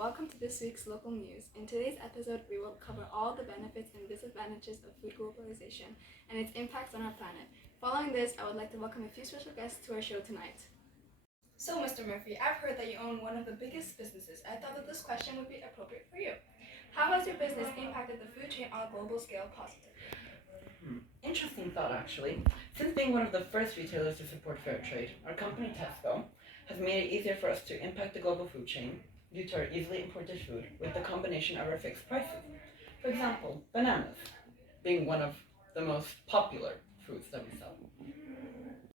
welcome to this week's local news. In today's episode, we will cover all the benefits and disadvantages of food globalization and its impacts on our planet. Following this, I would like to welcome a few special guests to our show tonight. So, Mr. Merfy, I've heard that you own one of the biggest businesses. I thought that this question would be appropriate for you. How has your business impacted the food chain on a global scale positively? Interesting thought, actually. Since being one of the first retailers to support fair trade, our company Tesco has made it easier for us to impact the global food chain due to our easily imported food with the combination of our fixed prices. For example, bananas being one of the most popular fruits that we sell.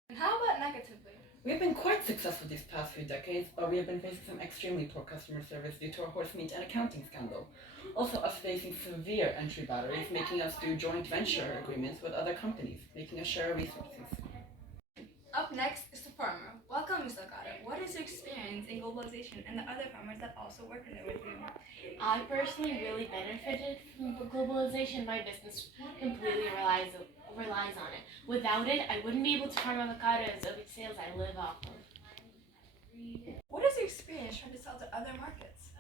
And how about negatively? We have been quite successful these past few decades, but we have been facing some extremely poor customer service due to our horse meat and accounting scandal. Also, us facing severe entry barriers, making us do joint venture agreements with other companies, making us share resources. Up next is the farmer. Welcome, Ms. Delgado. What is your experience in globalization and the other farmers that also work in it with you? I personally really benefited from globalization. My business completely relies on it. Without it, I wouldn't be able to farm avocados, of its sales I live off of. What is your experience trying to sell to other markets?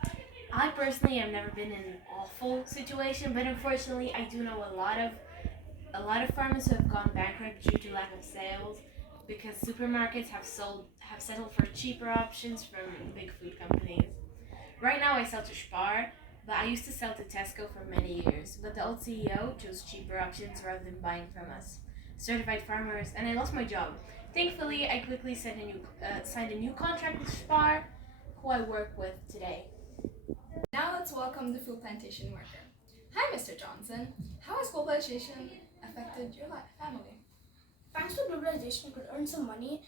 I personally have never been in an awful situation, but unfortunately, I do know a lot of farmers who have gone bankrupt due to lack of sales because supermarkets have settled for cheaper options from big food companies. Right now, I sell to Spar, but I used to sell to Tesco for many years. But the old CEO chose cheaper options rather than buying from us, certified farmers, and I lost my job. Thankfully, I quickly signed a new contract with Spar, who I work with today. Now let's welcome the food plantation worker. Hi, Mr. Johnson. How has globalization affected your family? Thanks to globalization, I could earn some money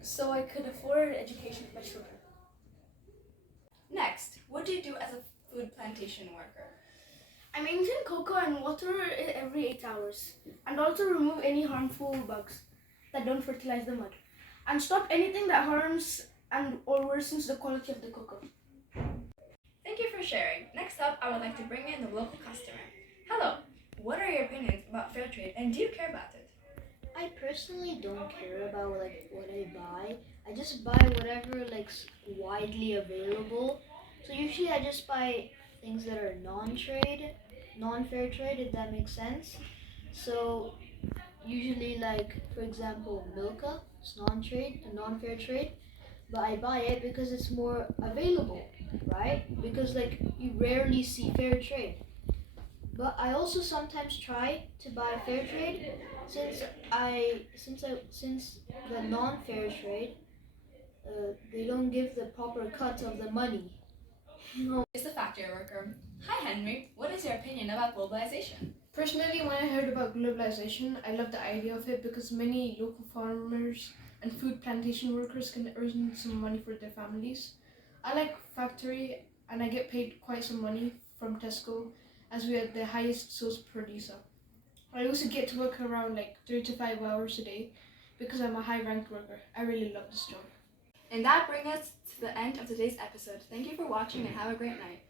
so I could afford education for my children. Next, what do you do as a food plantation worker? I maintain cocoa and water every 8 hours and also remove any harmful bugs that don't fertilize the mud and stop anything that harms or worsens the quality of the cocoa. Thank you for sharing. Next up, I would like to bring in the local customer. Hello, what are your opinions about fair trade and do you care about it? I personally don't care about what I buy. I just buy whatever widely available. So usually I just buy things that are non-fair trade, if that makes sense. So usually, for example, Milka, it's non-fair trade, but I buy it because it's more available, right? Because you rarely see fair trade. But I also sometimes try to buy fair trade since the non-fair trade they don't give the proper cut of the money. Is the factory worker. Hi Henry, what is your opinion about globalization? Personally, when I heard about globalization, I love the idea of it because many local farmers and food plantation workers can earn some money for their families. I like factory and I get paid quite some money from Tesco as we are the highest source producer. I also get to work around 3 to 5 hours a day because I'm a high-ranked worker. I really love this job. And that brings us to the end of today's episode. Thank you for watching and have a great night.